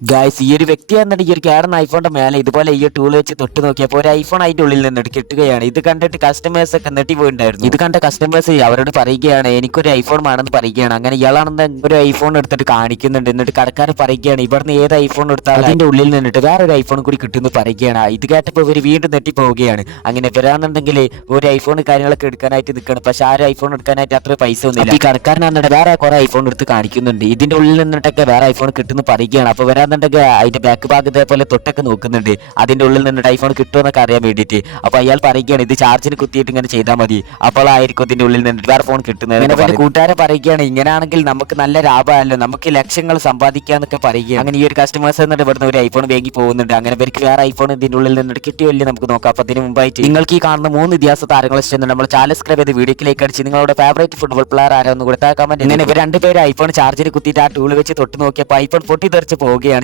Guys ഈ ഒരു വ്യക്തി എന്നിട്ട് ഈ ഒരു കേടുന്ന ഐഫോണിന്റെ മേലെ ഇതുപോലെ ഈ ടൂൾ വെച്ച് തൊട്ട് നോക്കിയപ്പോൾ ഒരു ഐഫോൺ അതിന്റെ ഉള്ളിൽ നിന്നിട്ട് കിട്ടുകയാണ്. ഇത് കണ്ടിട്ട് കസ്റ്റമേഴ്സ് ഒക്കെ നെട്ടിപ്പോയിട്ടുണ്ടായിരുന്നു. ഇത് കണ്ട കസ്റ്റമേഴ്സ് അവരോട് പറയുകയാണ് എനിക്കൊരു ഐഫോൺ ആണെന്ന് പറയുകയാണ്. അങ്ങനെ ഇയാളാണെന്ന് ഒരു ഐഫോൺ എടുത്തിട്ട് കാണിക്കുന്നുണ്ട്. എന്നിട്ട് കടക്കാരൻ പറയുകയാണ് ഇവിടുന്ന് ഏത് ഐഫോൺ എടുത്താൽ അതിന്റെ ഉള്ളിൽ നിന്നിട്ട് വേറൊരു ഐഫോൺ കൂടി കിട്ടുമെന്ന് പറയുകയാണ്. ഇത് കേട്ടപ്പോൾ ഇവർ വീണ്ടും നെട്ടിപ്പോവുകയാണ്. അങ്ങനെ വരാന്നുണ്ടെങ്കിൽ ഒരു ഐഫോൺ കാര്യങ്ങളൊക്കെ എടുക്കാനായിട്ട് നിൽക്കണം. പക്ഷെ ആ ഒരു ഐഫോൺ എടുക്കാനായിട്ട് അത്ര പൈസ ഒന്നുമില്ല. ഈ കടക്കാരൻ എന്നിട്ട് വേറെ കുറെ ഐഫോൺ എടുത്ത് കാണിക്കുന്നുണ്ട്. ഇതിന്റെ ഉള്ളിൽ നിന്നിട്ടൊക്കെ വേറെ ഐഫോൺ കിട്ടുമെന്ന് പറയുകയാണ്. അപ്പൊ വരാന്നുണ്ടെങ്കിൽ അതിന്റെ ബാക്ക് ഭാഗത്തെ പോലെ തൊട്ടൊക്കെ നോക്കുന്നുണ്ട്. അതിന്റെ ഉള്ളിൽ നിന്നിട്ട് ഐഫോൺ കിട്ടുമെന്നൊക്കെ അറിയാൻ വേണ്ടിയിട്ട്. അപ്പൊ അയാൾ പറയുകയാണ് ഇത് ചാർജിന് കുത്തിയിട്ട് ഇങ്ങനെ ചെയ്താൽ മതി, അപ്പോൾ ആയിരിക്കും ഇതിന്റെ ഉള്ളിൽ നിന്നിട്ട് വേറെ ഫോൺ കിട്ടുന്നത്. കൂട്ടുകാരെ പറയുകയാണ് ഇങ്ങനെയാണെങ്കിൽ നമുക്ക് നല്ല ലാഭമല്ലോ, നമുക്ക് ലക്ഷങ്ങൾ സമ്പാദിക്കാന്നൊക്കെ പറയുക. അങ്ങനെ ഈ ഒരു കസ്റ്റമേഴ്സ് എന്നിട്ട് ഇവിടുന്ന് ഒരു ഐഫോൺ വാങ്ങി പോകുന്നുണ്ട്. അങ്ങനെ ഇവർക്ക് വേറെ ഐഫോൺ ഇതിന്റെ ഉള്ളിൽ നിന്നിട്ട് കിട്ടിയല്ലേ നമുക്ക് നോക്കാം. അപ്പൊ അതിന് മുമ്പായിട്ട് നിങ്ങൾക്ക് ഈ കാണുന്ന 3 ഇതിഹാസ താരങ്ങളെ ഇഷ്ടം നമ്മൾ ചാനൽ സബ്സ്ക്രൈബ് ചെയ്ത് വീഡിയോയിലേക്ക് അടിച്ച് നിങ്ങളുടെ ഫേവറേറ്റ് ഫുട്ബോൾ പ്ലെയർ ആരാന്ന് കൊടുത്താൽ കമന്റ്. ഇങ്ങനെ ഇവർ രണ്ടുപേരും ഐഫോൺ ചാർജിൽ കുത്തിയിട്ട് ആ ടൂൾ വെച്ച് തൊട്ട് നോക്കിയപ്പോൾ ഐഫോൺ പൊട്ടി തെറിച്ച് പോവുകയാണ്.